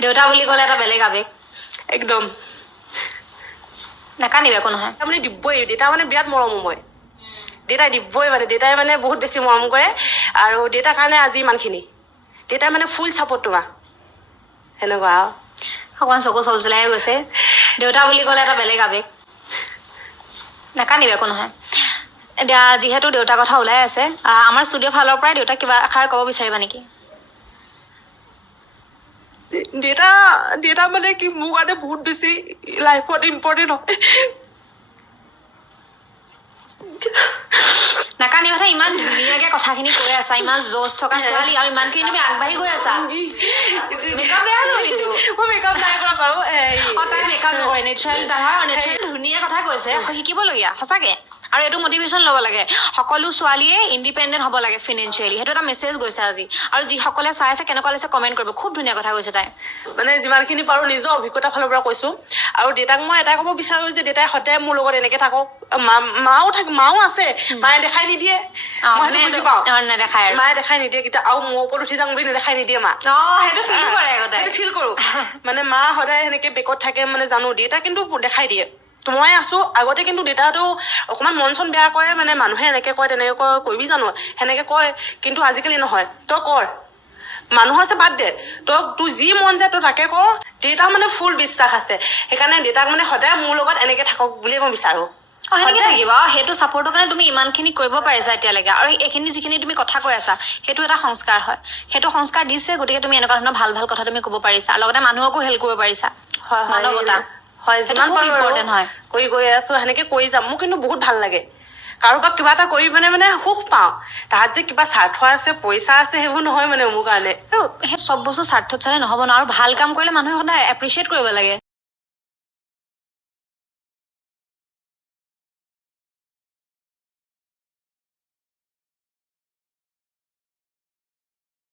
দেউতা বুলি ক'লে এটা বেলেগ আবেগ একদম নাকান্দিবা একো নহয় মানে দিব্যই দেউতা মানে বিৰাট মৰমো মই দেউতাই দিব্যই মানে দেউতাই মানে বহুত বেছি মৰম কৰে আৰু দেউতাৰ কাৰণে আজি ইমানখিনি দেউতাই মানে ফুল ছাপোৰ্ট তোমাৰ সেনেকুৱা আৰু অকণমান চকু চলচলাই গৈছে দেউতা বুলি ক'লে এটা বেলেগ আবেগ নাকান্দিবা একো নহয় এতিয়া যিহেতু দেউতাৰ কথা ওলাই আছে আমাৰ ষ্টুডিঅ' ফালৰ পৰাই দেউতাক কিবা এষাৰ ক'ব বিচাৰিবা নেকি দেউতা মানে কি মোৰ কাৰণে বহুত বেছি লাইফত ইম্পৰ্টেণ্ট হয় নাকান্দিবা ইমান ধুনীয়াকে কথাখিনি কৈ আছা ইমান জোচ থকা ছোৱালী আৰু ইমানখিনি তুমি আগবাঢ়ি গৈ আছা মেকআপ বেয়া হ'ল কিন্তু মই মেকআপ নাই কৰা বাৰু তাই মেকআপ নকৰে নেচাৰেল নেচাৰেল ধুনীয়া কথা কৈছে শিকিবলগীয়া সঁচাকে আৰু এইটো মটিভেশ্যন ল'ব লাগে সকলো ছোৱালীয়ে ইণ্ডিপেণ্ডেণ্ট হ'ব লাগে ফিনেন্সিয়েলি সেইটো এটা মেছেজ গৈছে আজি আৰু যিসকলে চাই আছে কেনেকুৱা লাগিছে কমেণ্ট কৰিব খুব ধুনীয়া কথা কৈছে তাই মানে যিমানখিনি পাৰো নিজৰ অভিজ্ঞতাৰ ফালৰ পৰা কৈছো আৰু দেউতাক মই এটাই ক'ব বিচাৰো যে দেউতাই সদায় মোৰ লগত এনেকে থাকক মাও আছে মায়ে দেখাই নিদিয়ে মই বুজি পাওঁ নেদেখাই আৰু মায়ে দেখাই নিদিয়ে কেতিয়া আৰু মোৰ ওপৰত উঠি যাম বুলি নেদেখাই নিদিয়ে মা সেইটো ফিল কৰে সেইটো ফিল কৰো মানে মা সদায় সেনেকে বেকত থাকে মানে জানো দেউতা কিন্তু দেখাই দিয়ে মই আছো আগতে কিন্তু দেউতাটো অকমান মন চন বেয়া কৰে মানে মানুহে এনেকে কয় তেনেকে কয় কৰিবি জানো সেনেকে কয় কিন্তু আজিকালি নহয় তই কৰ মানুহ আছে বাদ দে তোৰ যি মন যায় তই তাকে কৰ দেউতাৰ মানে ফুল বিশ্বাস আছে সেইকাৰণে দেউতাক মানে সদায় মোৰ লগত এনেকে থাকক বুলিয়ে মই বিচাৰো সেনেকে থাকিবা সেইটো চাপৰ্টৰ কাৰণে তুমি ইমানখিনি কৰিব পাৰিছা এতিয়ালৈকে আৰু এইখিনি যিখিনি তুমি কথা কৈ আছা সেইটো এটা সংস্কাৰ হয় সেইটো সংস্কাৰ দিছে গতিকে তুমি এনেকুৱা ধৰণৰ ভাল ভাল কথা তুমি ক'ব পাৰিছা লগতে মানুহকো হেল্প কৰিব পাৰিছা মানৱতা হয় যিমান পাৰো ইম্পৰ্টেণ্ট হয় কৰি গৈ আছো সেনেকে কৰি যাম মোৰ কিন্তু বহুত ভাল লাগে কাৰোবাক কিবা এটা কৰি মানে সুখ পাওঁ তাত যে কিবা স্বাৰ্থ আছে পইচা আছে সেইবোৰ নহয় মানে মোৰ কাৰণে আৰু সেই চব বস্তু স্বাৰ্থত চালে নহ'ব ন আৰু ভাল কাম কৰিলে মানুহে সদায় এপ্ৰিচিয়েট কৰিব লাগে